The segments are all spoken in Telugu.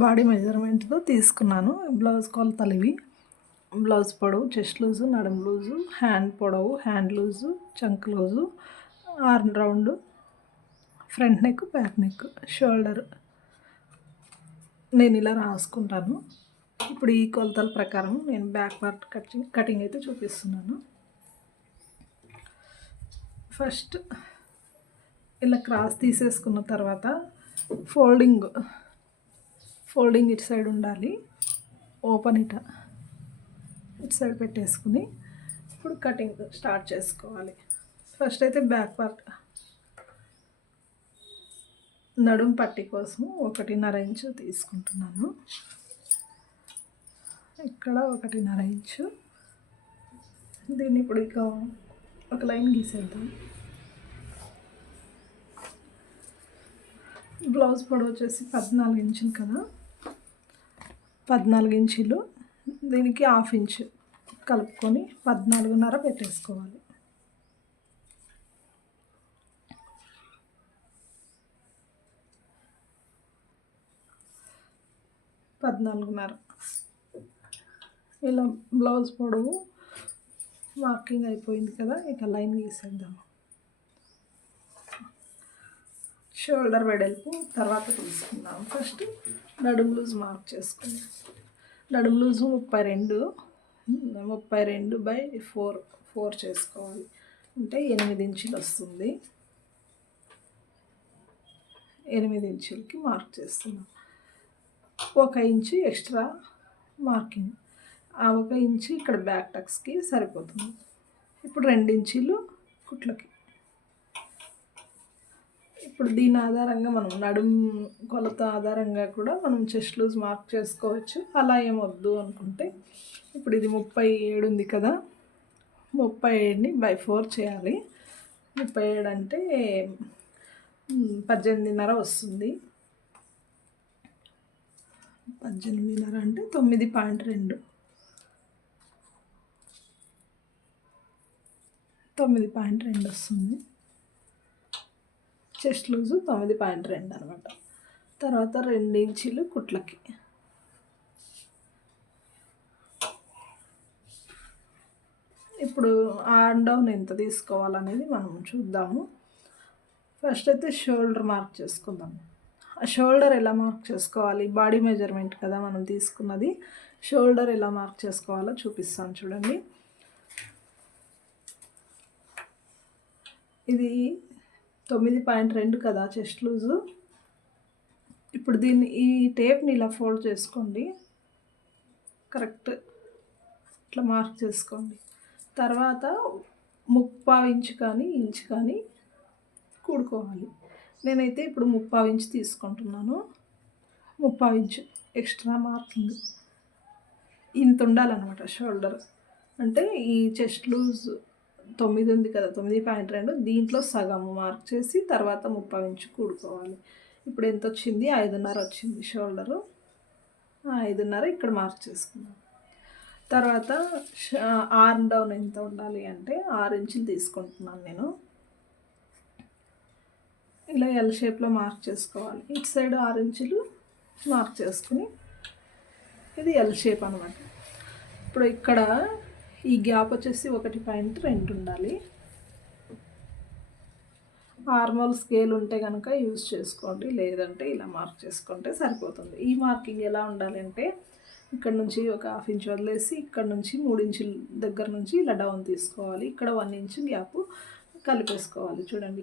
బాడీ మెజర్మెంట్తో తీసుకున్నాను. బ్లౌజ్ కొలతలు ఇవి. బ్లౌజ్ పొడవు, చెస్ట్ లూజు, నడుము లూజు, హ్యాండ్ పొడవు, hand loose, chunk loose, arm round, front neck, back neck, shoulder. నేను ఇలా రాసుకుంటాను. ఇప్పుడు ఈ కొలతల ప్రకారం నేను బ్యాక్ పార్ట్ కటింగ్ అయితే చూపిస్తున్నాను. ఫస్ట్ ఇలా క్రాస్ తీసేసుకున్న తర్వాత ఫోల్డింగ్ ఇటు సైడ్ ఉండాలి. ఓపెన్ ఇటు సైడ్ పెట్టేసుకుని ఇప్పుడు కటింగ్ స్టార్ట్ చేసుకోవాలి. ఫస్ట్ అయితే బ్యాక్ పార్ట్ నడుము పట్టి కోసం 1.5 ఇంచు తీసుకుంటున్నాను. ఇక్కడ 1.5 ఇంచు. దీన్ని ఇప్పుడు ఇక ఒక లైన్ గీసేద్దాం. బ్లౌజ్ పొడవు వచ్చేసి 14 ఇంచులు కదా, 14 ఇంచులు. దీనికి 1/2 ఇంచు కలుపుకొని 14.5 పెట్టేసుకోవాలి. 14.5 ఇలా బ్లౌజ్ పొడవు మార్కింగ్ అయిపోయింది కదా, ఇక లైన్ గీసేద్దాం. షోల్డర్ వెడల్పు తర్వాత తీసుకుందాం. ఫస్ట్ నడుము లూజ్ మార్క్ చేసుకుందాం. నడుము లూజు 32/4 చేసుకోవాలి. అంటే 8 ఇంచులు వస్తుంది. 8 ఇంచులకి మార్క్ చేస్తున్నాం. 1 ఇంచు ఎక్స్ట్రా మార్కింగ్. ఆ 1 ఇంచు ఇక్కడ బ్యాక్ టక్స్కి సరిపోతుంది. ఇప్పుడు 2 ఇంచులు కుట్లకి. ఇప్పుడు దీని ఆధారంగా మనం నడుము కొలత ఆధారంగా కూడా మనం చెస్ట్ లూజ్ మార్క్ చేసుకోవచ్చు. అలా ఏమొద్దు అనుకుంటే ఇప్పుడు ఇది 37 ఉంది కదా, 37ని /4 చేయాలి. 37 అంటే 18.5 వస్తుంది. 18.5 అంటే 9.2. 9.2 వస్తుంది. చెస్ట్ లూజు 9.2 అనమాట. తర్వాత 2 ఇంచులు కుట్లకి. ఇప్పుడు ఆర్మ్ డౌన్ ఎంత తీసుకోవాలనేది మనం చూద్దాము. ఫస్ట్ అయితే షోల్డర్ మార్క్ చేసుకుందాం. ఆ షోల్డర్ ఎలా మార్క్ చేసుకోవాలి, బాడీ మెజర్మెంట్ కదా మనం తీసుకున్నది. షోల్డర్ ఎలా మార్క్ చేసుకోవాలో చూపిస్తాను చూడండి. ఇది 9.2 కదా చెస్ట్ లూజు. ఇప్పుడు దీన్ని ఈ టేప్ని ఇలా ఫోల్డ్ చేసుకోండి. కరెక్ట్ ఇట్లా మార్క్ చేసుకోండి. తర్వాత 3/4 ఇంచు కానీ ఇంచు కానీ కూడుకోవాలి. నేనైతే ఇప్పుడు 3/4 ఇంచు తీసుకుంటున్నాను. 3/4 ఇంచు ఎక్స్ట్రా మార్కింగ్ ఇంత ఉండాలన్నమాట. షోల్డర్ అంటే ఈ చెస్ట్ లూజ్ 9 ఉంది కదా, 9.2, దీంట్లో సగం మార్క్ చేసి తర్వాత 3/4 ఇంచు కూడుకోవాలి. ఇప్పుడు ఎంత వచ్చింది? 5.5 వచ్చింది షోల్డరు. 5.5 ఇక్కడ మార్క్ చేసుకున్నాం. తర్వాత ఆర్మ్ డౌన్ ఎంత ఉండాలి అంటే 6 ఇంచులు తీసుకుంటున్నాను నేను. ఇలా ఎల్ షేప్లో మార్క్ చేసుకోవాలి. ఇటు సైడ్ 6 ఇంచులు మార్క్ చేసుకుని ఇది ఎల్ షేప్ అనమాట. ఇప్పుడు ఇక్కడ ఈ గ్యాప్ వచ్చేసి 1.2 ఉండాలి. ఆర్మోల్ స్కేల్ ఉంటే కనుక యూజ్ చేసుకోండి, లేదంటే ఇలా మార్క్ చేసుకుంటే సరిపోతుంది. ఈ మార్కింగ్ ఎలా ఉండాలంటే ఇక్కడ నుంచి ఒక 1/2 ఇంచు వదిలేసి ఇక్కడ నుంచి 3 ఇంచుల దగ్గర నుంచి ఇలా డౌన్ తీసుకోవాలి. ఇక్కడ 1 ఇంచు గ్యాప్ కలిపేసుకోవాలి. చూడండి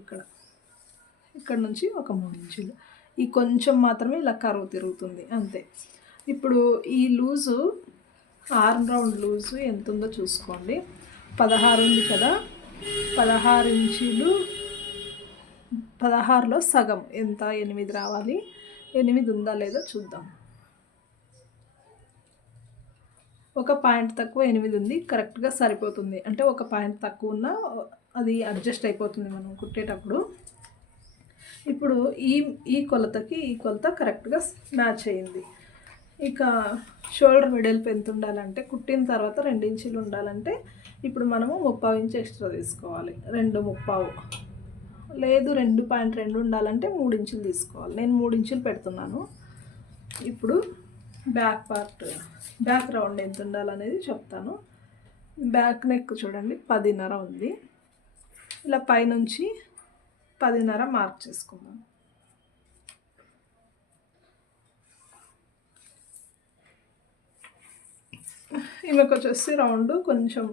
ఇక్కడ నుంచి ఒక 3 ఇంచులు. ఈ కొంచెం మాత్రమే ఇలా కరువు తిరుగుతుంది అంతే. ఇప్పుడు ఈ లూజు ఆర్మ్ రౌండ్ లూజు ఎంత ఉందో చూసుకోండి. 16 ఉంది కదా, 16 ఇంచులు. 16లో సగం ఎంత? 8 రావాలి. 8 ఉందా లేదో చూద్దాం. ఒక పాయింట్ తక్కువ 8 ఉంది. కరెక్ట్గా సరిపోతుంది. అంటే ఒక పాయింట్ తక్కువ ఉన్నా అది అడ్జస్ట్ అయిపోతుంది మనం కుట్టేటప్పుడు. ఇప్పుడు ఈ కొలతకి ఈ కొలత కరెక్ట్గా మ్యాచ్ అయింది. ఇక షోల్డర్ వెడల్పు ఎంత ఉండాలంటే కుట్టిన తర్వాత 2 ఇంచులు ఉండాలంటే ఇప్పుడు మనము 3/4 ఇంచు ఎక్స్ట్రా తీసుకోవాలి. 2/3 లేదు 2.2 ఉండాలంటే 3 ఇంచులు తీసుకోవాలి. నేను 3 ఇంచులు పెడుతున్నాను. ఇప్పుడు బ్యాక్ రౌండ్ ఎంత ఉండాలనేది చెప్తాను. బ్యాక్ నెక్ చూడండి 10.5 ఉంది. ఇలా పైనుంచి 10.5 మార్క్ చేసుకుందాం. ఈమెకు వచ్చేసి రౌండ్ కొంచెం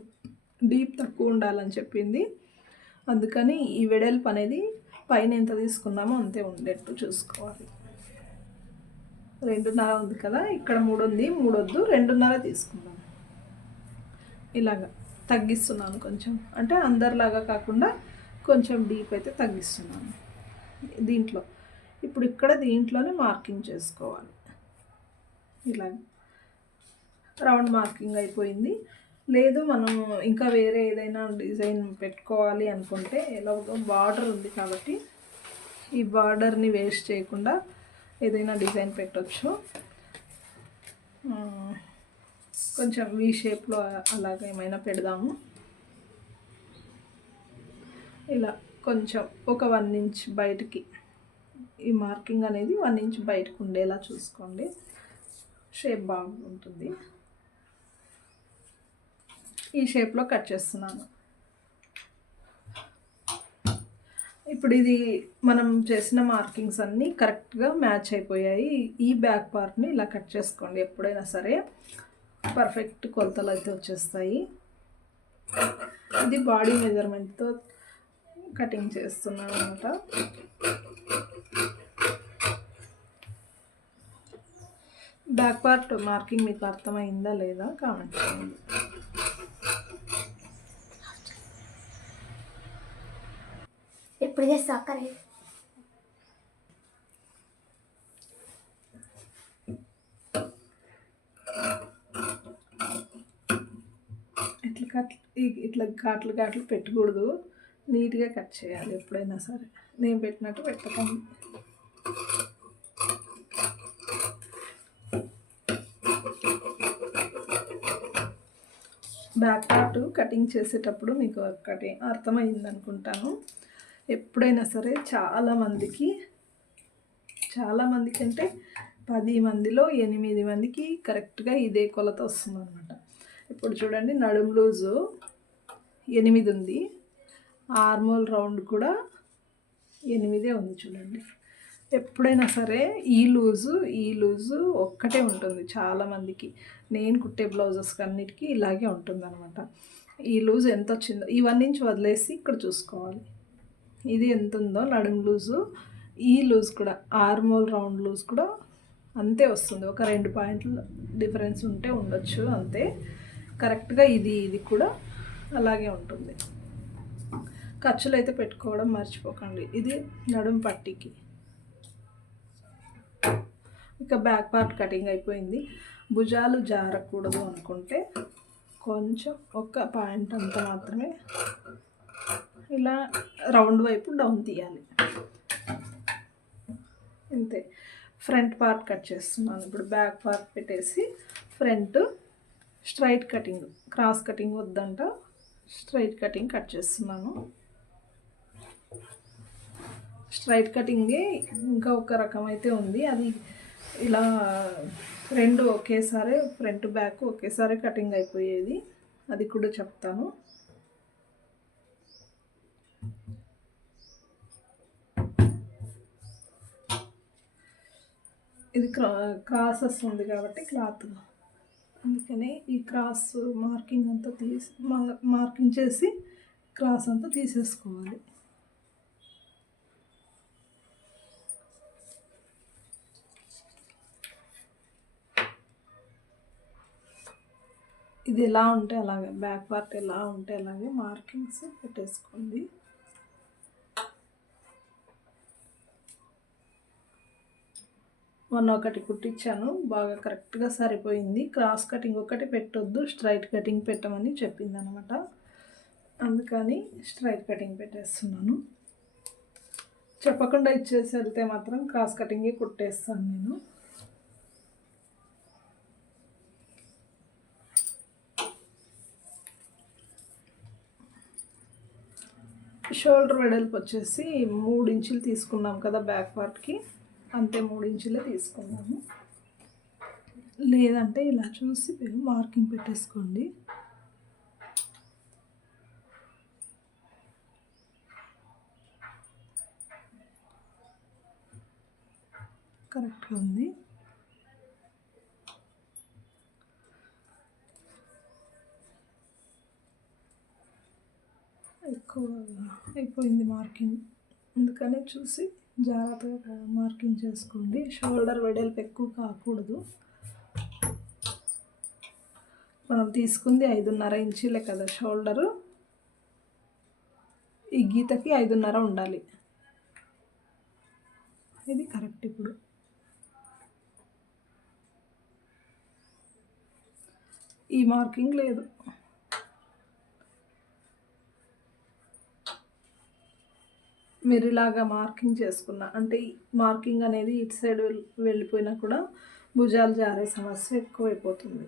డీప్ తక్కువ ఉండాలని చెప్పింది. అందుకని ఈ వెడల్పు అనేది పైన ఎంత తీసుకున్నామో అంతే ఉండేట్టు చూసుకోవాలి. 2.5 ఉంది కదా, ఇక్కడ 3 ఉంది, 3 వద్దు, 2.5 తీసుకుందాం. ఇలాగా తగ్గిస్తున్నాను కొంచెం, అంటే అందరిలాగా కాకుండా కొంచెం డీప్ అయితే తగ్గిస్తున్నాను దీంట్లో. ఇప్పుడు ఇక్కడ దీంట్లోనే మార్కింగ్ చేసుకోవాలి. ఇలా రౌండ్ మార్కింగ్ అయిపోయింది. లేదు మనం ఇంకా వేరే ఏదైనా డిజైన్ పెట్టుకోవాలి అనుకుంటే ఎలాగో బార్డర్ ఉంది కాబట్టి ఈ బార్డర్ని వేస్ట్ చేయకుండా ఏదైనా డిజైన్ పెట్టవచ్చు. కొంచెం వీ షేప్లో అలాగ ఏమైనా పెడదాము. ఇలా కొంచెం ఒక 1 ఇంచ్ బయటికి ఈ మార్కింగ్ అనేది 1 ఇంచ్ బయటకు ఉండేలా చూసుకోండి. షేప్ బాగుంటుంది. ఈ షేప్లో కట్ చేస్తున్నాను. ఇప్పుడు ఇది మనం చేసిన మార్కింగ్స్ అన్నీ కరెక్ట్గా మ్యాచ్ అయిపోయాయి. ఈ బ్యాక్ పార్ట్ని ఇలా కట్ చేసుకోండి. ఎప్పుడైనా సరే పర్ఫెక్ట్ కొలతలు అయితే వచ్చేస్తాయి. ఇది బాడీ మెజర్మెంట్తో కటింగ్ చేస్తున్నాను అన్నమాట. బ్యాక్ పార్ట్ మార్కింగ్ మీకు అర్థమైందా లేదా కామెంట్ చేయండి. ఇప్పుడు చేస్తా అక్కడే ఇట్లా ఘాట్లు పెట్టకూడదు. నీట్గా కట్ చేయాలి ఎప్పుడైనా సరే. నేను పెట్టినట్టు పెట్టకండి. బ్యాక్ పార్ట్ కటింగ్ చేసేటప్పుడు మీకు ఒకటి అర్థమైంది అనుకుంటాను. ఎప్పుడైనా సరే చాలామందికి అంటే 10 మందిలో 8 మందికి కరెక్ట్గా ఇదే కొలత వస్తుందన్నమాట. ఇప్పుడు చూడండి, నడుము లూజు 8 ఉంది, ఆర్మోల్ రౌండ్ కూడా 8 ఉంది. చూడండి, ఎప్పుడైనా సరే ఈ లూజు ఒక్కటే ఉంటుంది చాలామందికి. నేను కుట్టే బ్లౌజెస్ అన్నిటికీ ఇలాగే ఉంటుందన్నమాట. ఈ లూజ్ ఎంత వచ్చిందో ఈ 1 ఇంచ్ వదిలేసి ఇక్కడ చూసుకోవాలి. ఇది ఎంత ఉందో నడుము లూజు, ఈ లూజ్ కూడా ఆర్మోల్ రౌండ్ లూజ్ కూడా అంతే వస్తుంది. ఒక 2 పాయింట్లు డిఫరెన్స్ ఉంటే ఉండొచ్చు అంతే. కరెక్ట్గా ఇది కూడా అలాగే ఉంటుంది. ఖర్చులు అయితే పెట్టుకోవడం మర్చిపోకండి. ఇది నడుము పట్టీకి. ఇక బ్యాక్ పార్ట్ కటింగ్ అయిపోయింది. భుజాలు జారకూడదు అనుకుంటే కొంచెం ఒక పాయింట్ అంత మాత్రమే ఇలా రౌండ్ వైపు డౌన్ తీయాలి అంతే. ఫ్రంట్ పార్ట్ కట్ చేస్తున్నాను. ఇప్పుడు బ్యాక్ పార్ట్ పెట్టేసి front straight cutting, cross cutting వద్దంట, స్ట్రైట్ కటింగ్ కట్ చేస్తున్నాను. స్ట్రైట్ కటింగే ఇంకా ఒక రకం అయితే ఉంది. అది ఇలా 2 ఒకేసారి ఫ్రంట్ బ్యాక్ ఒకేసారి కటింగ్ అయిపోయేది, అది కూడా చెప్తాను. ఇది క్రాసెస్ ఉంది కాబట్టి క్లాత్, అందుకని ఈ క్రాస్ మార్కింగ్ అంతా మార్కింగ్ చేసి క్రాస్ అంతా తీసేసుకోవాలి. ఇది ఎలా ఉంటే అలాగే, బ్యాక్ పార్ట్ ఎలా ఉంటే అలాగే మార్కింగ్స్ పెట్టేసుకోండి. మొన్న ఒకటి కుట్టించాను, బాగా కరెక్ట్గా సరిపోయింది. క్రాస్ కటింగ్ ఒకటి పెట్టొద్దు, స్ట్రైట్ కటింగ్ పెట్టమని చెప్పింది అనమాట. అందుకని స్ట్రైట్ కటింగ్ పెట్టేస్తున్నాను. చెప్పకుండా ఇచ్చేసి వెళ్తే మాత్రం క్రాస్ కటింగే కుట్టేస్తాను నేను. షోల్డర్ వెడల్పు వచ్చేసి 3 ఇంచులు తీసుకున్నాం కదా బ్యాక్ పార్ట్కి, అంతే 3 ఇంచులే తీసుకున్నాము. లేదంటే ఇలా చూసి మీరు మార్కింగ్ పెట్టేసుకోండి. కరెక్ట్గా ఉంది. ఎక్కువ అయిపోయింది మార్కింగ్, అందుకనే చూసి జాగ్రత్తగా మార్కింగ్ చేసుకోండి. షోల్డర్ వెడల్పు ఎక్కువ కాకూడదు. మనం తీసుకుంది 5.5 ఇంచీలే కదా షోల్డరు. ఈ గీతకి 5.5 ఉండాలి. ఇది కరెక్ట్. ఇప్పుడు ఈ మార్కింగ్ లేదు. మీరు ఇలాగా మార్కింగ్ చేసుకున్న అంటే మార్కింగ్ అనేది ఇటు సైడ్ వెళ్ళిపోయినా కూడా భుజాలు జారే సమస్య ఎక్కువైపోతుంది.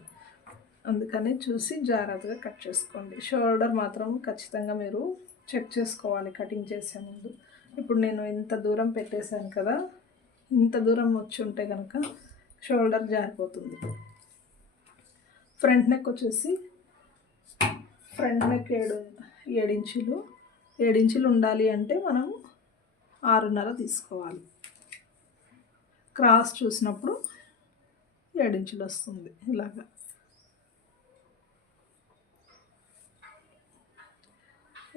అందుకని చూసి జాగ్రత్తగా కట్ చేసుకోండి. షోల్డర్ మాత్రం ఖచ్చితంగా మీరు చెక్ చేసుకోవాలి కటింగ్ చేసే ముందు. ఇప్పుడు నేను ఇంత దూరం పెట్టేశాను కదా, ఇంత దూరం వచ్చి ఉంటే కనుక షోల్డర్ జారిపోతుంది. ఫ్రంట్ నెక్ వచ్చేసి ఫ్రంట్ నెక్ 7 ఇంచులు. 7 ఇంచులు ఉండాలి అంటే మనం 6.5 తీసుకోవాలి. క్రాస్ చూసినప్పుడు 7 ఇంచులు వస్తుంది ఇలాగా.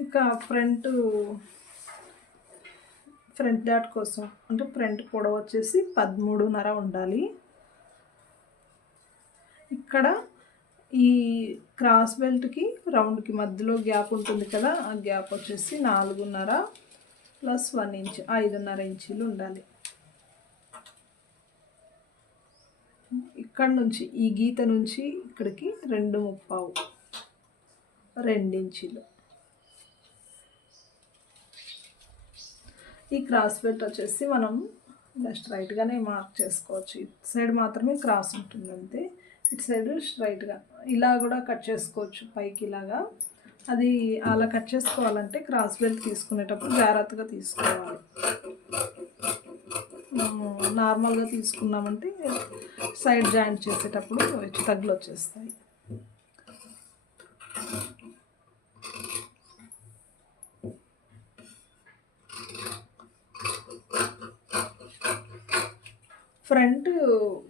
ఇంకా ఫ్రంట్ డాట్ కోసం అంటే ఫ్రంట్ పొడవు వచ్చేసి 13.5 ఉండాలి. ఇక్కడ ఈ క్రాస్ బెల్ట్కి రౌండ్కి మధ్యలో గ్యాప్ ఉంటుంది కదా, ఆ గ్యాప్ వచ్చేసి 4.5 ప్లస్ 1 ఇంచ్ 5.5 ఇంచీలు ఉండాలి. ఇక్కడ నుంచి ఈ గీత నుంచి ఇక్కడికి 2 ఇంచీలు. ఈ క్రాస్ బెల్ట్ వచ్చేసి మనం ఇలా స్ట్రైట్గానే మార్క్ చేసుకోవచ్చు. ఇటు సైడ్ మాత్రమే క్రాస్ ఉంటుంది అంతే, ఇటు సైడ్ స్ట్రైట్గా ఇలా కూడా కట్ చేసుకోవచ్చు పైకి ఇలాగా. అది అలా కట్ చేసుకోవాలంటే క్రాస్ బెల్ట్ తీసుకునేటప్పుడు జాగ్రత్తగా తీసుకోవాలి. నార్మల్గా తీసుకున్నామంటే సైడ్ జాయింట్ చేసేటప్పుడు హెచ్చు తగ్గులు వచ్చేస్తాయి. ఫ్రంట్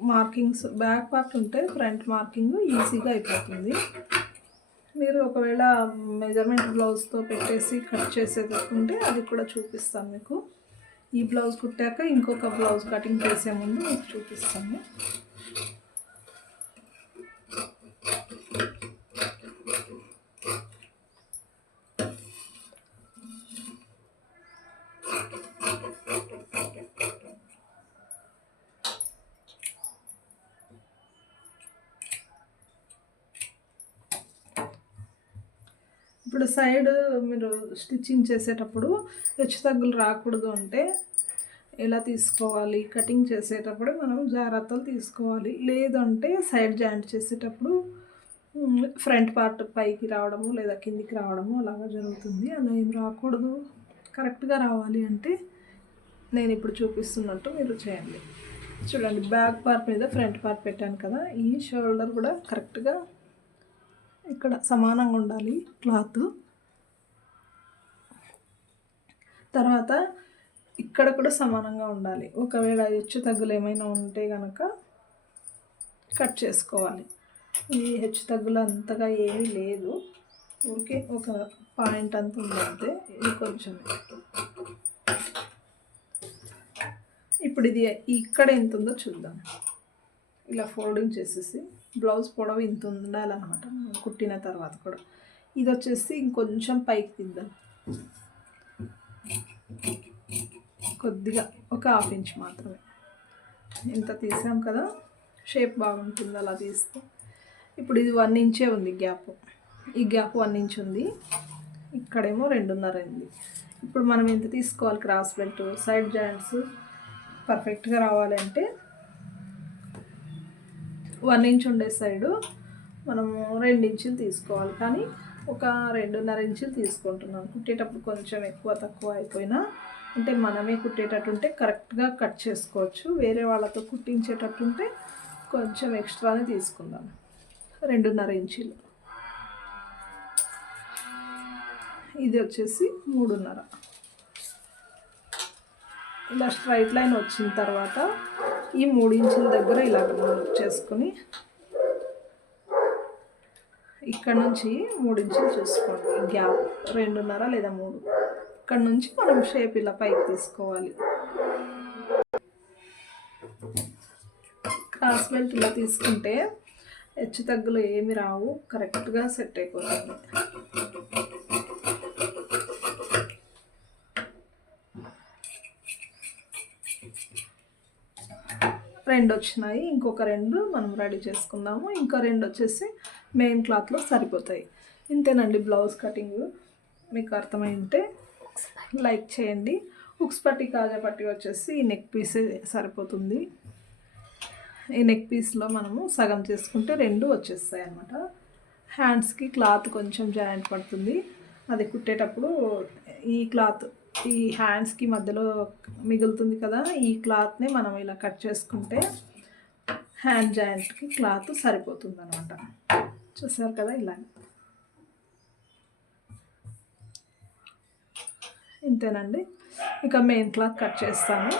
మార్కింగ్స్ బ్యాక్ పార్ట్ ఉంటే ఫ్రంట్ మార్కింగ్ ఈజీగా అయిపోతుంది. మీరు ఒకవేళ మెజర్మెంట్ బ్లౌజ్తో పెట్టేసి కట్ చేసేటట్టుంటే అది కూడా చూపిస్తాను మీకు. ఈ బ్లౌజ్ కుట్టాక ఇంకొక బ్లౌజ్ కటింగ్ చేసే ముందు మీకు చూపిస్తాను. ఇప్పుడు సైడ్ మీరు స్టిచ్చింగ్ చేసేటప్పుడు హెచ్చు తగ్గులు రాకూడదు అంటే ఎలా తీసుకోవాలి, కటింగ్ చేసేటప్పుడు మనం జాగ్రత్తలు తీసుకోవాలి. లేదంటే సైడ్ జాయింట్ చేసేటప్పుడు ఫ్రంట్ పార్ట్ పైకి రావడము లేదా కిందికి రావడము అలాగా జరుగుతుంది. అలా ఏం రాకూడదు. కరెక్ట్గా రావాలి అంటే నేను ఇప్పుడు చూపిస్తున్నట్టు మీరు చేయండి. చూడండి, బ్యాక్ పార్ట్ మీద ఫ్రంట్ పార్ట్ పెట్టాను కదా, ఈ షోల్డర్ కూడా కరెక్ట్గా ఇక్కడ సమానంగా ఉండాలి క్లాత్. తర్వాత ఇక్కడ కూడా సమానంగా ఉండాలి. ఒకవేళ హెచ్చు తగ్గులు ఏమైనా ఉంటే కనుక కట్ చేసుకోవాలి. ఈ హెచ్చు తగ్గులు అంతగా ఏమీ లేదు, ఊరికే ఒక పాయింట్ అంత ఉందంటే. ఇది కొంచెం ఇప్పుడు ఇది ఇక్కడ ఎంత ఉందో చూద్దాం. ఇలా ఫోల్డింగ్ చేసేసి బ్లౌజ్ పొడవు ఇంత ఉండాలన్నమాట కుట్టిన తర్వాత కూడా. ఇది వచ్చేసి ఇంకొంచెం పైకి తీద్దాం, కొద్దిగా ఒక 1/2 ఇంచ్ మాత్రమే. ఇంత తీసాం కదా, షేప్ బాగుంటుంది అలా తీస్తే. ఇప్పుడు ఇది 1 ఇంచే ఉంది గ్యాప్, ఈ గ్యాప్ 1 ఇంచ్ ఉంది, ఇక్కడేమో 2.5 ఉంది. ఇప్పుడు మనం ఎంత తీసుకోవాలి క్రాస్ బెల్ట్? సైడ్ జాయింట్స్ పర్ఫెక్ట్గా రావాలంటే 1 ఇంచ్ ఉండే సైడు మనము 2 ఇంచులు తీసుకోవాలి. కానీ ఒక 2.5 ఇంచులు తీసుకుంటున్నాను. కుట్టేటప్పుడు కొంచెం ఎక్కువ తక్కువ అయిపోయినా అంటే మనమే కుట్టేటట్టుంటే కరెక్ట్గా కట్ చేసుకోవచ్చు. వేరే వాళ్ళతో కుట్టించేటట్టుంటే కొంచెం ఎక్స్ట్రానే తీసుకుందాం, 2.5 ఇంచీలు. ఇది వచ్చేసి 3.5. ఇలా స్ట్రైట్ లైన్ వచ్చిన తర్వాత ఈ 3 ఇంచుల దగ్గర ఇలా మార్క్ చేసుకుని ఇక్కడ నుంచి 3 ఇంచులు చూసుకోండి గ్యాప్, 2.5 లేదా 3. ఇక్కడ నుంచి మనం షేప్ ఇలా పైకి తీసుకోవాలి. క్రాస్ బెల్ట్ ఇలా తీసుకుంటే హెచ్చు తగ్గులు ఏమి రావు, కరెక్ట్గా సెట్ అయిపోతుంది. రెండు వచ్చినాయి, ఇంకొక 2 మనం రెడీ చేసుకుందాము. ఇంకా 2 వచ్చేసి మెయిన్ క్లాత్లో సరిపోతాయి. ఇంతేనండి బ్లౌజ్ కటింగ్. మీకు అర్థమై ఉంటే లైక్ చేయండి. హుక్స్ పట్టి కాజా పట్టి వచ్చేసి ఈ నెక్ పీసే సరిపోతుంది. ఈ నెక్ పీస్లో మనము సగం చేసుకుంటే 2 వచ్చేస్తాయి అన్నమాట. హ్యాండ్స్కి క్లాత్ కొంచెం జాయింట్ పడుతుంది, అది కుట్టేటప్పుడు ఈ క్లాత్ ఈ హ్యాండ్స్కి మధ్యలో మిగులుతుంది కదా, ఈ క్లాత్ని మనం ఇలా కట్ చేసుకుంటే హ్యాండ్ జాయింట్కి క్లాత్ సరిపోతుంది అనమాట. చూసారు కదా ఇలా. ఇంతేనండి. ఇక మెయిన్ క్లాత్ కట్ చేస్తాను.